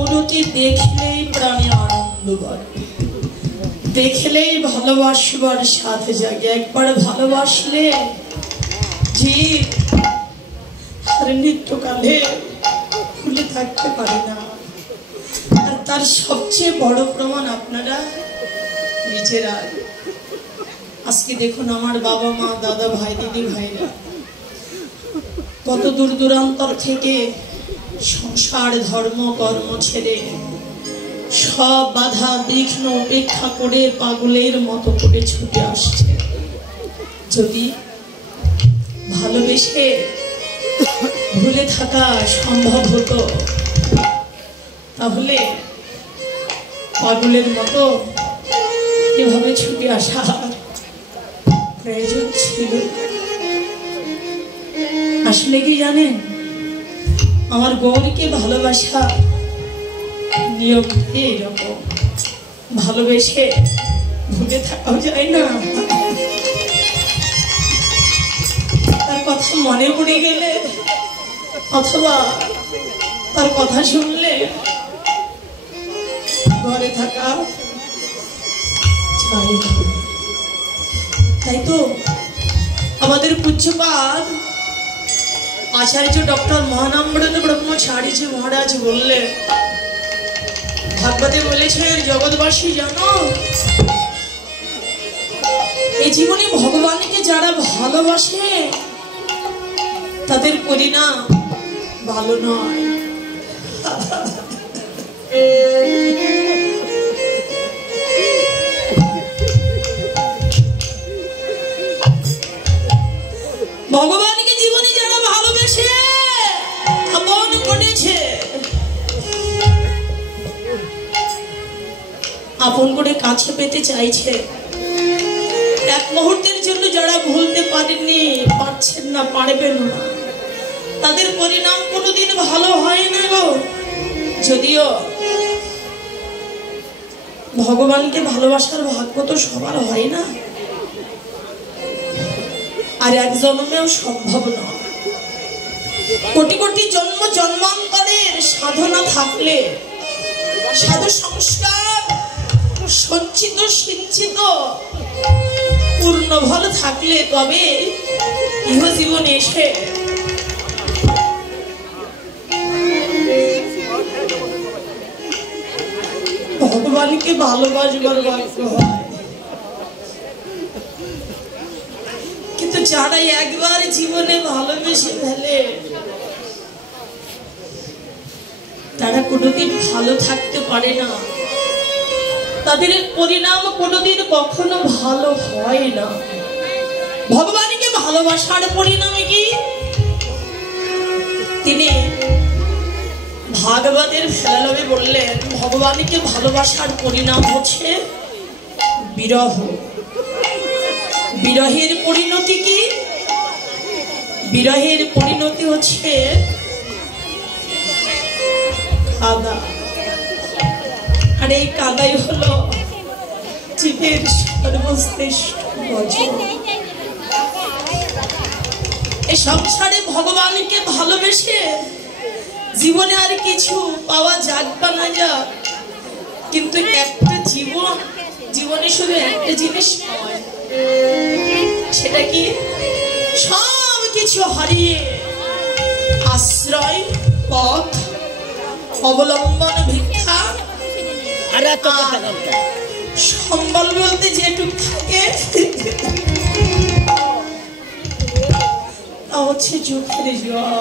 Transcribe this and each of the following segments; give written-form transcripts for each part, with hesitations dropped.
মূর্তি দেখলেই প্রাণে আনন্দ করে, দেখলেই ভালোবাসবার সাথে জাগে। একবার ভালোবাসলে জীব আর নিত্যকালে ভুলে থাকতে পারে না। আর তার সবচেয়ে বড় প্রমাণ আপনারা নিজেরাই। আজকে দেখুন আমার বাবা মা দাদা ভাই দিদি ভাইরা কত দূর দূরান্তর থেকে সংসার ধর্ম কর্ম ছেড়ে সব বাধা বিঘ্ন উপেক্ষা করে পাগলের মতো করে ছুটে আসছে। যদি ভালোবেসে ভুলে থাকা সম্ভব হতো তাহলে পাগলের মতো এভাবে ছুটে আসা প্রয়োজন ছিল। আসলে কি জানেন, আমার গৌরীকে ভালোবাসা নিয়ম এরকম, ভালোবেসে ভুলে থাকাও যায় না। তার কথা মনে পড়ে গেলে অথবা তার কথা শুনলে ঘরে থাকা যায় না। তাই তো আমাদের পূজ্যপাদ আচার্য ডক্টর মহানাম্বরত ব্রহ্মচারীজি মহারাজ বললেন, ভাগবতে বলেছেন, জগৎবাসী জানো, এই জীবনে ভগবানকে যারা ভালোবাসে তাদের পরিণাম ভালো নয়। ভগবানকে জীবনে যারা ভালোবেসে আপন করেছে, আপন করে কাছে পেতে চাইছে, এক মুহূর্তের জন্য যারা ভুলতে পারেননি, পারছেন না, পারবেন না, তাদের পরিণাম কোনোদিন ভালো হয় না গো। যদিও ভগবানকে ভালোবাসার ভাগ্য তো সবার হয় না, আর এক জন্মেও সম্ভব নয়। কোটি কোটি জন্ম জন্মান্তরের সাধনা থাকলে, সাধু সংস্কার সঞ্চিত সিঞ্চিত পূর্ণ ফল থাকলে তবে ইহজীবন এসে ভগবানকে ভালোবাসবার ভাগ্য হয়। কিন্তু যারা একবার জীবনে ভালোবেসে ফেলে তারা কোনোদিন ভালো থাকতে পারে না, তাদের পরিণাম কোনোদিন কখনো ভালো হয় না। ভগবানকে ভালোবাসার পরিণামে কি, তিনি ভাগবতের ফেলালবে বললেন, ভগবানকে ভালোবাসার পরিণাম হচ্ছে বিরহ। বিরহের পরিণতি কি? বিরহের পরিণতি হচ্ছে কাদা। আর এই কাদাই হলো জীবের সর্বশ্রেষ্ঠ ভজন। এই সংসারে ভগবানকে ভালোবেসে জীবনে আর কিছু পাওয়া যাক বা না যাক, কিন্তু একটা জীবনে শুধু একটা জিনিস নয়, সেটা কি? সব কিছু হারিয়ে আশ্রয় পথ অবলম্বন ভিক্ষা সম্বল বলতে যেটুক থাকে তা হচ্ছে চোখের জল।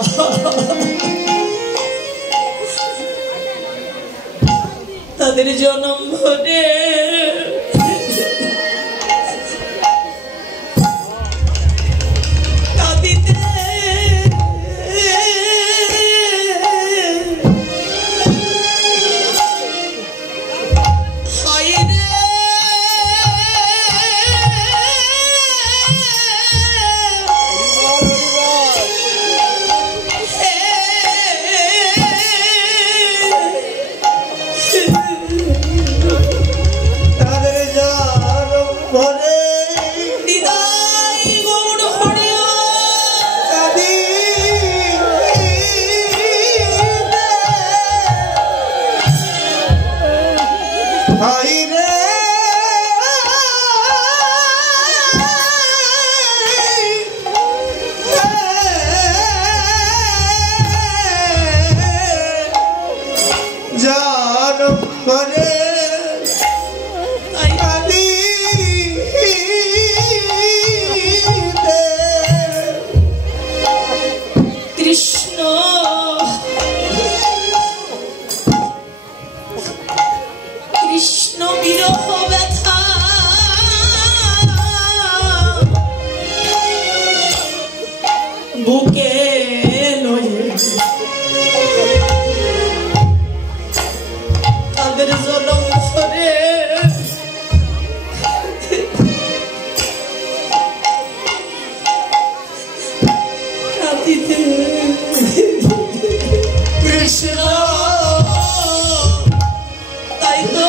তাদের জনম ভরে কাঁদিতে জনমরে কাঁদি কৃষ্ণ কৃষ্ণ বিরহ ব্যথা বুকে লয়ে তাদের জনম ধরে কাঁদিতে কৃষ্ণ তাই তো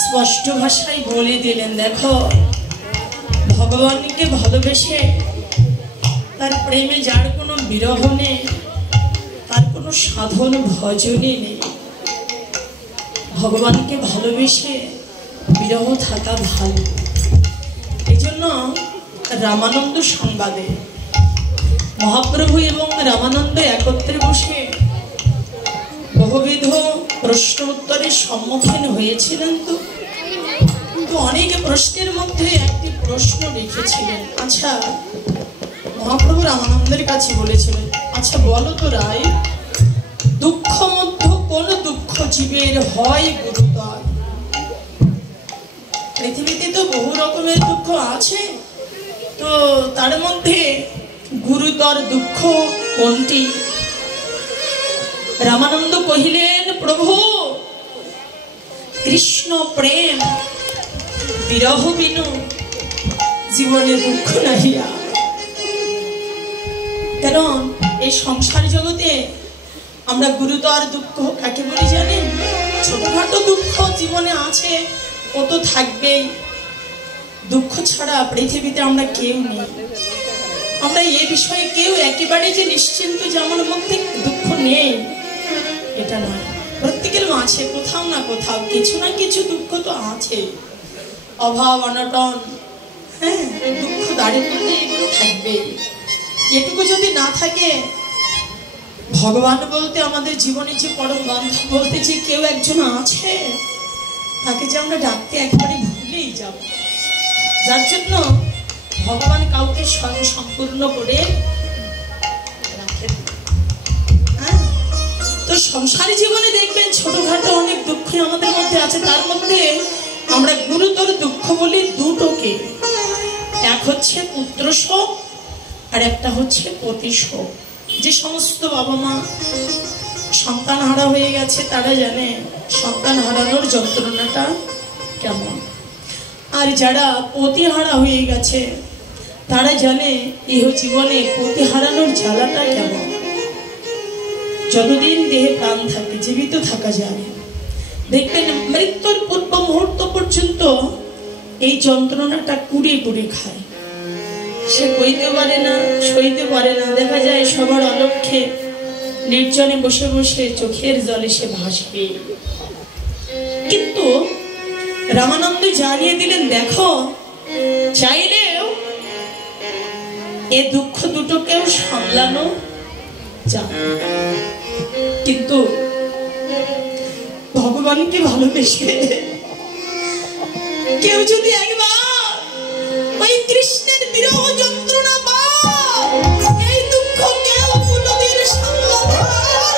স্পষ্ট ভাষায় বলে দিলেন, দেখো ভগবানকে ভালোবেসে তার প্রেমে যার কোনো বিরহ নেই, তার কোনো সাধন ভজনই নেই। ভগবানকে ভালোবেসে বিরহ থাকা ভালো। এই জন্য রামানন্দ সংবাদে মহাপ্রভু এবং রামানন্দ একত্রে বসে বহুবিধ প্রশ্ন উত্তরের সম্মুখীন হয়েছিলেন। তো অনেক প্রশ্নের মধ্যে একটি প্রশ্ন রেখেছিলেন। আচ্ছা, মহাপ্রভু রামানন্দের কাছে বলেছিলেন, আচ্ছা বলো তো রায়, দুঃখ মধ্য কোন দুঃখ জীবের হয় গুরুতর? পৃথিবীতে তো বহু রকমের দুঃখ আছে, তো তার মধ্যে গুরুতর দুঃখ কোনটি? রামানন্দ কহিলেন, প্রভু কৃষ্ণ প্রেম বিরহ বিনু জীবনে দুঃখ নাহিয়া। কারণ এই সংসার জগতে আমরা গুরুতর দুঃখ কাকে বলি জানেন? ছোটখাটো দুঃখ জীবনে আছে, ও তো থাকবেই। দুঃখ ছাড়া পৃথিবীতে আমরা কেউ নেই। আমরা এ বিষয়ে কেউ একেবারে যে নিশ্চিন্ত যে আমার মধ্যে দুঃখ নেই এটা নয়। প্রত্যেকের মাঝে কোথাও না কোথাও কিছু না কিছু দুঃখ তো আছে। অভাব অনটন, হ্যাঁ, দুঃখ দাঁড়িয়ে পড়লে এগুলো থাকবে। এটুকু যদি না থাকে ভগবান বলতে আমাদের জীবনে যে পরম বান্ধব বলতে যে কেউ একজন আছে, তাকে যে আমরা ডাকতে একবারে ভুলেই যাব, যার জন্য ভগবান কাউকে স্বয়ং সম্পূর্ণ করে রাখেন। হ্যাঁ, তো সংসারী জীবনে দেখবেন ছোটখাটো অনেক দুঃখ আমাদের মধ্যে আছে, তার মধ্যে আমরা গুরুতর দুঃখ বলি দুটোকে, এক হচ্ছে পুত্র শোক আর একটা হচ্ছে পতি শোক। যে সমস্ত বাবা মা সন্তান হারা হয়ে গেছে তারা জানে সন্তান হারানোর যন্ত্রণাটা কেমন, আর যারা পতি হারা হয়ে গেছে তারা জানে ইহ জীবনে পতি হারানোর জ্বালাটা কেমন। যতদিন দেহে প্রাণ থাকে, জীবিত থাকা যায়, দেখবেন মৃত্যুর পূর্ব মুহূর্ত পর্যন্ত এই যন্ত্রণাটা কুড়ে কুড়ে খায়। সে কইতে পারে না, সইতে পারে না, দেখা যায় সবার অলক্ষ্যে নির্জনে বসে বসে চোখের জলে সে ভাসবে। কিন্তু রামানন্দ জানিয়ে দিলেন, দেখো চাইলেও এ দুঃখ দুটোকেও সামলানো যায়, কিন্তু ভগবানকে ভালোবেসে কেউ যদি একবার ওই কৃষ্ণের বিরহ যন্ত্রণা পায়, এই দুঃখ কেউ কোনোদিন সামলাতে পারে না।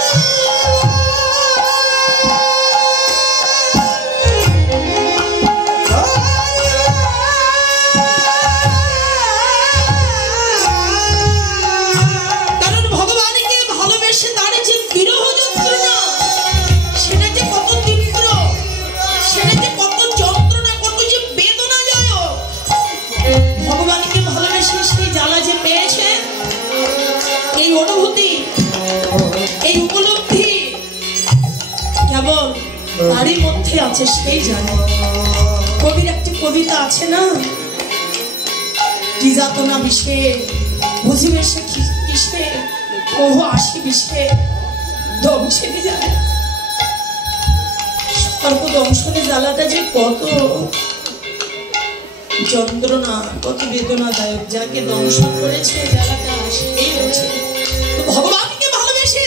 কারণ ভগবানকে ভালোবেসে তার যে বিরহ যন্ত্রণা, সেটা যে কত তীব্র, সেটা যে কত যন্ত্রণা, কত যে বেদনাদায়ক। ভগবানকে ভালোবেসে সেই জ্বালা যে পেয়েছে, এই অনুভূতি, এই উপলব্ধি কেবল তারই মধ্যে আছে, সেই জানে। কবির একটি কবিতা আছে না, কি যাতনা বিষে বুঝিবে সে কিসে, ওহ আসি বিষে দংশনে যায়। সর্ব দংশনে জ্বালাটা যে কত যন্ত্রণা, কত বেদনাদায়ক, যাকে দংশন করেছে জ্বালাটা সেই হচ্ছে। তো ভগবানকে ভালোবেসে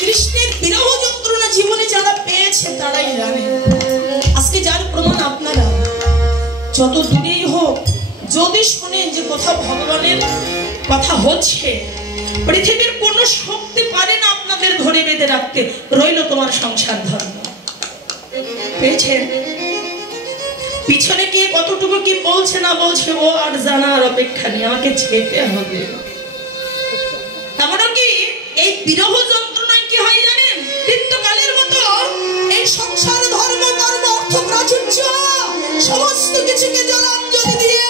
কৃষ্ণের বিরহ যন্ত্রণা জীবনে যারা পেয়েছে তারাই জানে। আজকে যার প্রমাণ আপনারা যত দূরেই হোক, যদি শোনেন যে কোথাও ভগবানের কথা হচ্ছে, পৃথিবীর কোনো শক্তি পারে না আপনাদের ধরে বেঁধে রাখতে। রইল তোমার সংসার ধর্ম, পেয়েছেন পিছনে কে কতটুকু কি বলছে না বলছে ও আর জানার অপেক্ষা নেই, আমাকে যেতে হবে। এমনকি এই বিরহ যন্ত্রণায় কি হয় জানেন, নিত্যকালের মতো এই সংসার ধর্ম কর্ম অর্থ প্রাচুর্য সমস্ত কিছুকে জলাঞ্জলি দিয়ে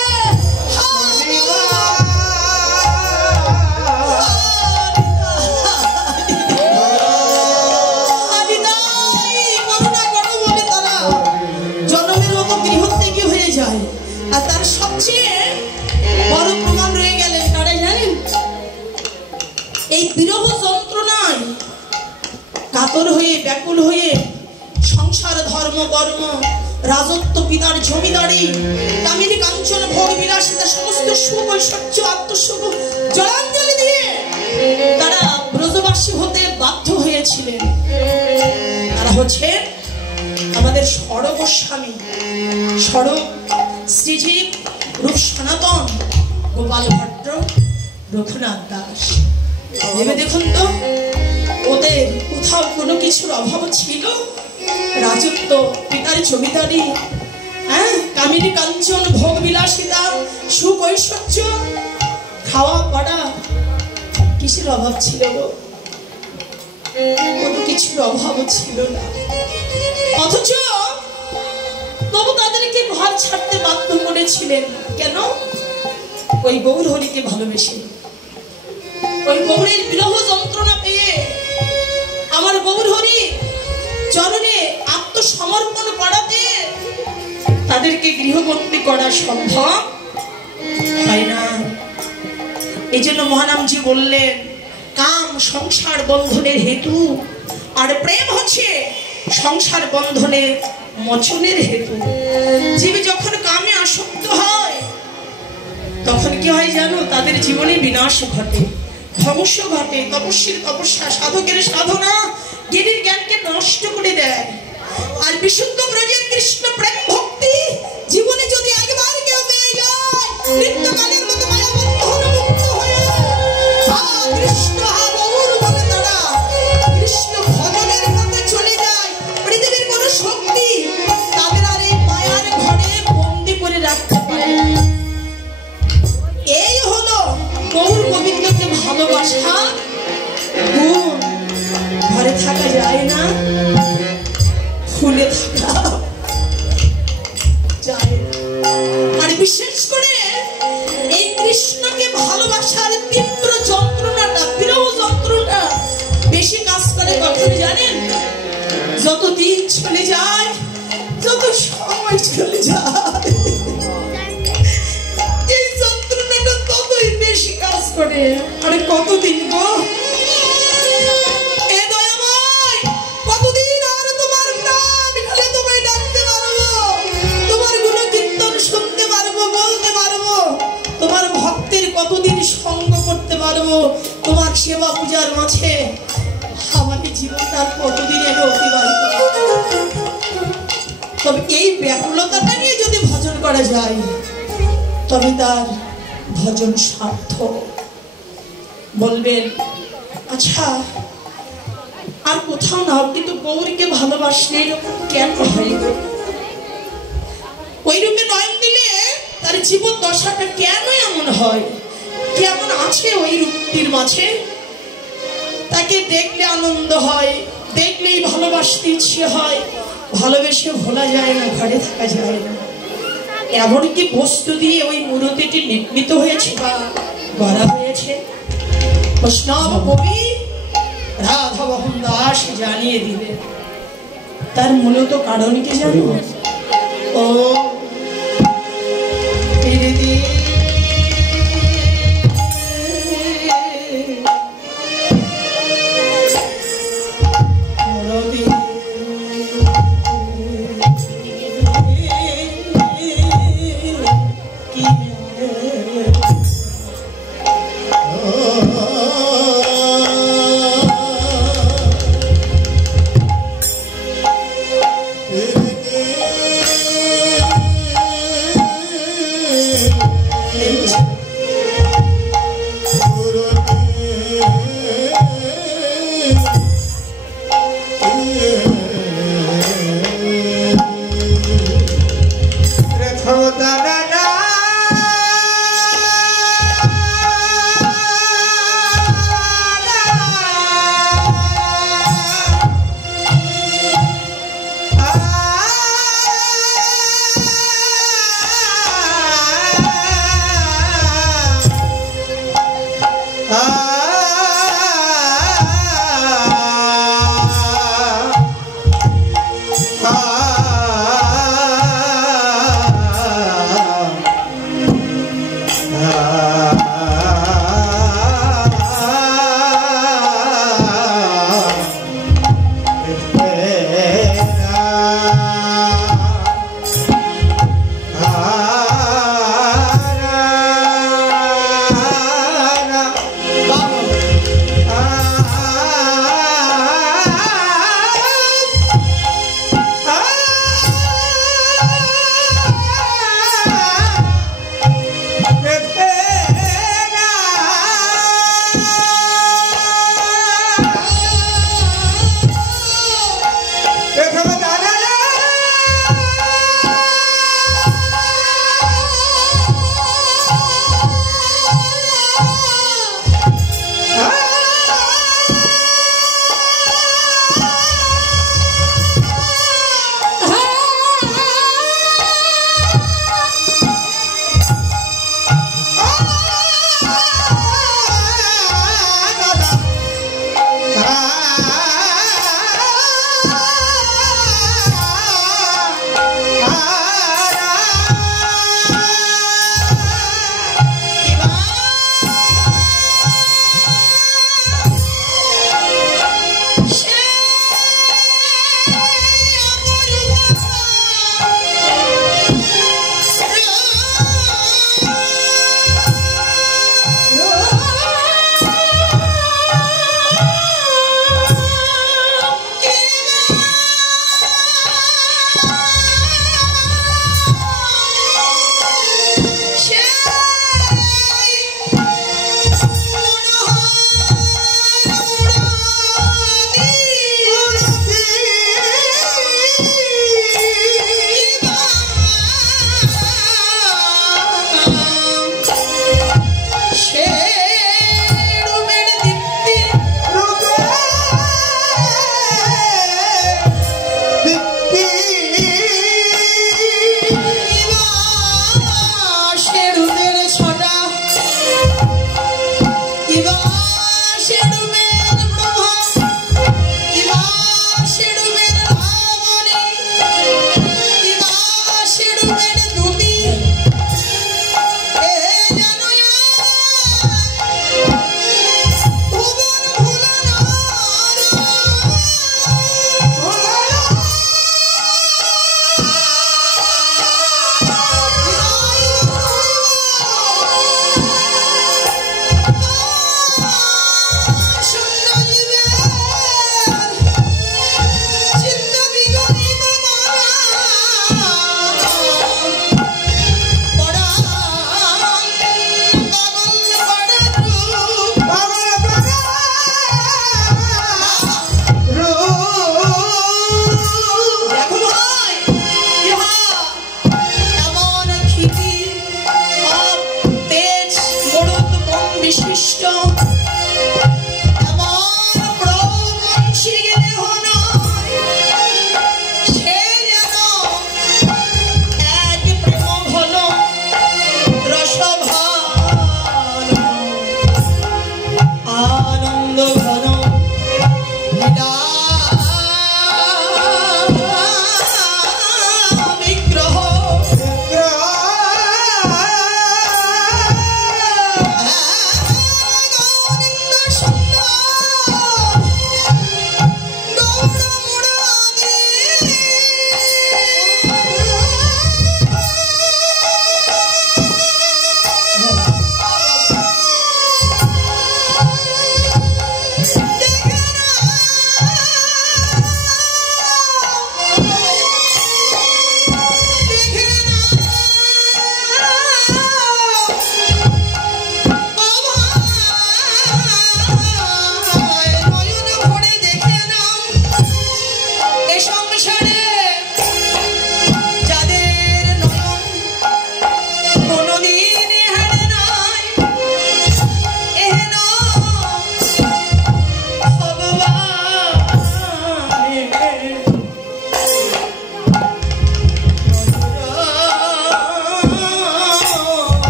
যায়। আর তার সবচেয়ে বড় প্রমাণ রয়ে গেলেন কারা জানেন, এই বিরহ যন্ত্রণায় কাতর হয়ে ব্যাকুল হয়ে সংসার ধর্ম কর্ম রাজত্ব পিতার জমিদারি কামিনী কাঞ্চন ভোগ বিলাসিতা সমস্ত সুখ ঐশ্বর্য আত্মসুখ জলাঞ্জলি দিয়ে তারা ব্রজবাসী হতে বাধ্য হয়েছিলেন। তারা হচ্ছে আমাদের ষড় গোস্বামী, ষড় শ্রীজীব, রূপ সনাতন, গোপাল ভট্ট, রঘুনাথ দাস। ভেবে দেখুন তো, ওদের কোথাও কোনো কিছুর অভাব ছিল? রাজত্ব পিতার জমিদারি, হ্যাঁ, কামিনী কাঞ্চন ভোগ বিলাসিতা সুখ ঐশ্বর্য খাওয়া পড়া, কিসের অভাব ছিল গো? কোনো কিছুর অভাব ছিল না। অথচ তবু তাদেরকে ঘর ছাড়তে বাধ্য করেছিলেন কেন? ওই গৌর হরিকে ভালোবেসে, ওই গৌরের বিরহ যন্ত্রণা পেয়ে আমার গৌর হরি চরণে আত্মসমর্পণ করাতে তাদেরকে গৃহবন্দী করা সম্ভব হয় না। এই জন্য মহানামজি বললেন, কাম সংসার বন্ধনের হেতু, আর প্রেম হচ্ছে সংসার বন্ধনের মোচনের হেতু। জীবী যখন কামে আসক্ত হয় তখন কি হয় জানো, তাদের জীবনে বিনাশ ঘটে। ধ্বংস ঘটে, তপস্বীর তপস্যা, সাধকের সাধনা জ্ঞানীর জ্ঞানকে নষ্ট করে দেয়। আর বিশুদ্ধ ব্রজের কৃষ্ণ প্রেম ভক্তি জীবনে যদি একবার কেউ পেয়ে যায়, মৃত্যুকালের মতো মায়া বন্ধন মুক্ত হয়ে কৃষ্ণ হাবুর বলে তারা কৃষ্ণ ভজনের পথে চলে যায়। পৃথিবীর কোন শক্তি তাদের আর এই মায়ার ঘরে বন্দি করে রাখতে পারে। এই হলো গৌর গোবিন্দকে ভালোবাসা গুণ। ঘরে থাকা যায় না, ফুলে থাকা যায়। আর বিশেষ করে এই কৃষ্ণকে ভালোবাসার তীব্র যন্ত্রণাটা, বিরহ যন্ত্রণা বেশি কাজ করে কখন জানেন? যত দিন চলে যায়, যত সময় চলে যায়, এই যন্ত্রণাটা ততই বেশি কাজ করে। আরে কতদিন গো, কতদিন সঙ্গ করতে পারবো তোমার সেবা পূজার মাঝে? আমাদের জীবনটা কতদিন আমি অতিবাহিত। তবে এই ব্যাকুলতাটা নিয়ে যদি ভজন করা যায়, তবে তার ভজন সার্থক। বলবেন আচ্ছা আর কোথাও না, কিন্তু গৌরীকে ভালোবাসলে এরকম কেন হয়? ওই রূপে নয়ন দিলে তার জীবন দশাটা কেন এমন হয়? কেমন আছে ওই রূপটির মাঝে? তাকে দেখলে আনন্দ হয়, দেখলেই ভালোবাসতে ইচ্ছে হয়, ভালোবেসে ভোলা যায় না, ঘরে থাকা যায় না। এমনকি বস্তু দিয়ে ওই মূর্তিটি নির্মিত হয়েছে বা গড়া হয়েছে। বৈষ্ণব কবি রাধা মোহন দাস জানিয়ে দিলেন তার মূলত কারণ কি জানো? ও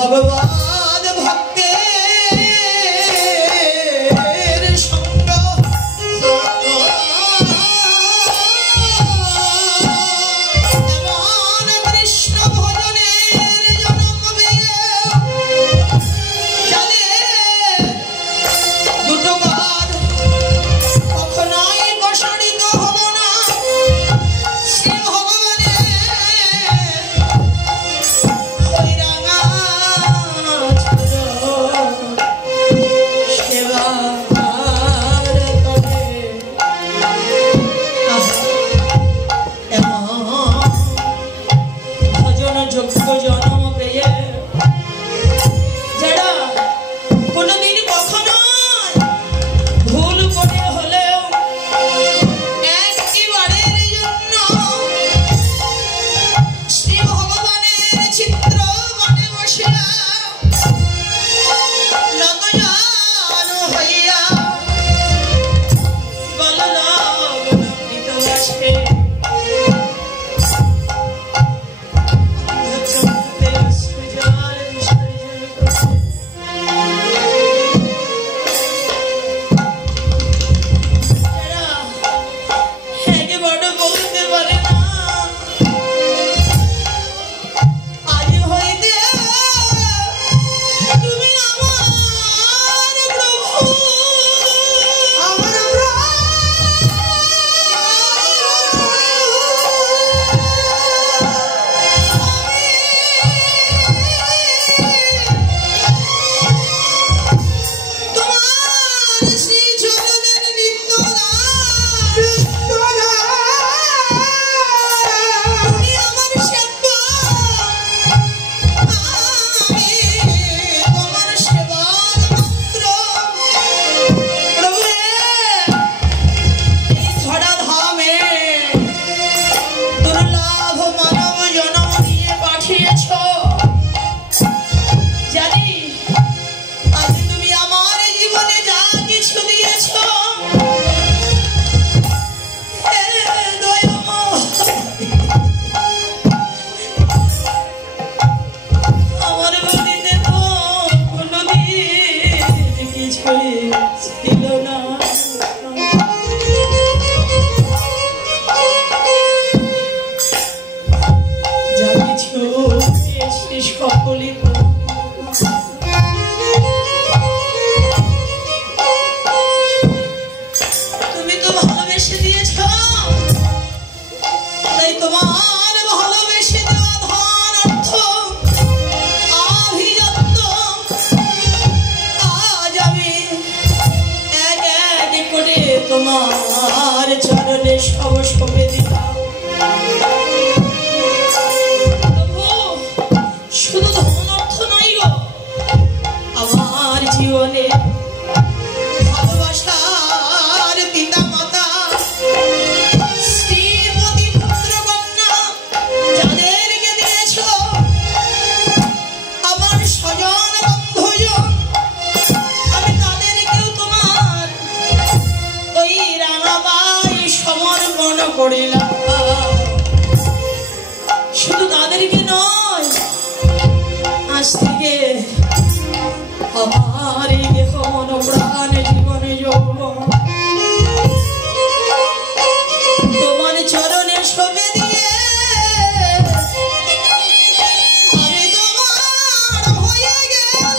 ভগবান ভক্তের সঙ্গ এমন কৃষ্ণ ভজনের জন্ম চলে দুটো বার কখনোই প্রসারিত হলো না শ্রী ভগবানের ওই রাঙা যোগ্য জন্ম পেয়ে যারা কোনোদিন কখনো ভুল করে হলেও একবারের জন্য শ্রী ভগবানের চিত্র মনে বসিয়া নতজান হইয়া বলরামৃত আসে তোমার চরণে সব সঁপে দিলাম শুধু ধন অর্থ নয় গো আমার জীবনে ভালোবাসার পিতা মাতা শ্রীমতী পুত্র কন্যা যাদেরকে দিয়েছ আমার স্বজন বন্ধুজন আমি তাদেরকেও তোমার ওই রাঙাবাই সমর্পণ করিলাম শুধু তাদেরকে নয় আজ থেকে আমার এই দেহ মন প্রাণ জীবনে যৌবন তোমার চরণে সঁপে দিয়ে আমি তোমার হয়ে গেলাম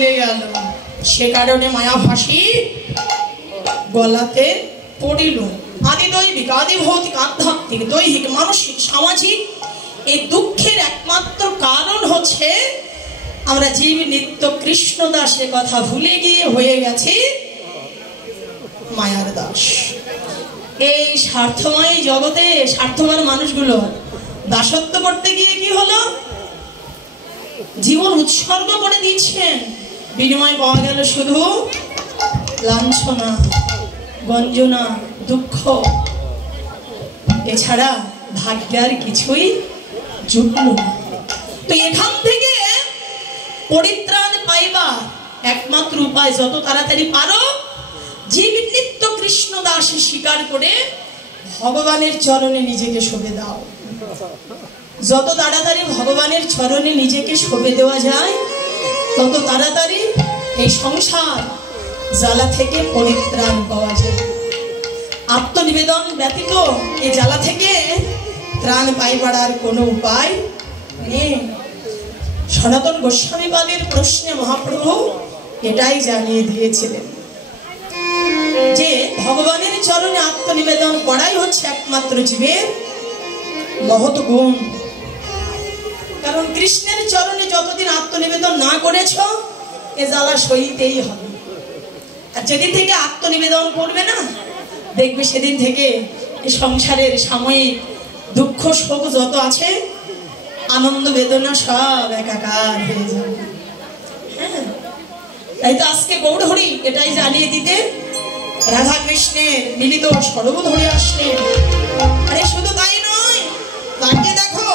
ভুলে গেল, সে কারণে মায়াভাসী গলাতে পড়িল। আদি দৈবিক, আদি ভৌতিক, আধ্যাত্মিক, দৈহিক, মানসিক, সামাজিক এই দুঃখের একমাত্র কারণ হচ্ছে আমরা জীব নিত্য কৃষ্ণ দাসের কথা ভুলে গিয়ে হয়ে গেছি মায়ার দাস। এই স্বার্থময় জগতে স্বার্থবান মানুষগুলো দাসত্ব করতে গিয়ে কি হলো, জীবন উৎসর্গ করে দিচ্ছেন, বিনিময় পাওয়া গেল শুধু লাঞ্ছনা, গঞ্জনা, দুঃখ, এছাড়া ভাগ্যের কিছুই জুটল না। তো এখান থেকে পরিত্রাণ পাইবা একমাত্র উপায়, যত তাড়াতাড়ি পারো জীব নিত্য কৃষ্ণ দাস স্বীকার করে ভগবানের চরণে নিজেকে সঁপে দাও। যত তাড়াতাড়ি ভগবানের চরণে নিজেকে সঁপে দেওয়া যায় তত তাড়াতাড়ি এই সংসার জ্বালা থেকে পরিত্রাণ পাওয়া যায়। আত্মনিবেদন ব্যতীত এই জ্বালা থেকে ত্রাণ পাইবার আর কোনো উপায় নেই। সনাতন গোস্বামী পাদের প্রশ্নে মহাপ্রভু এটাই জানিয়ে দিয়েছিলেন যে ভগবানের চরণে আত্মনিবেদন করাই হচ্ছে একমাত্র জীবের মহৎ গুণ। কারণ কৃষ্ণের চরণে যতদিন আত্মনিবেদন না করেছ এ জ্বালা সইতেই হবে। আর যেদিন থেকে আত্মনিবেদন করবে না, দেখবে সেদিন থেকে এই সংসারের সাময়িক দুঃখ শোক যত আছে, আনন্দ বেদনা সব একাকার হয়ে যাবে। হ্যাঁ, তাই তো আজকে গৌরহরি এটাই জানিয়ে দিতে রাধা কৃষ্ণের মিলিত সর্বধরে আসলেন। আরে শুধু তাই নয়, তাকে দেখো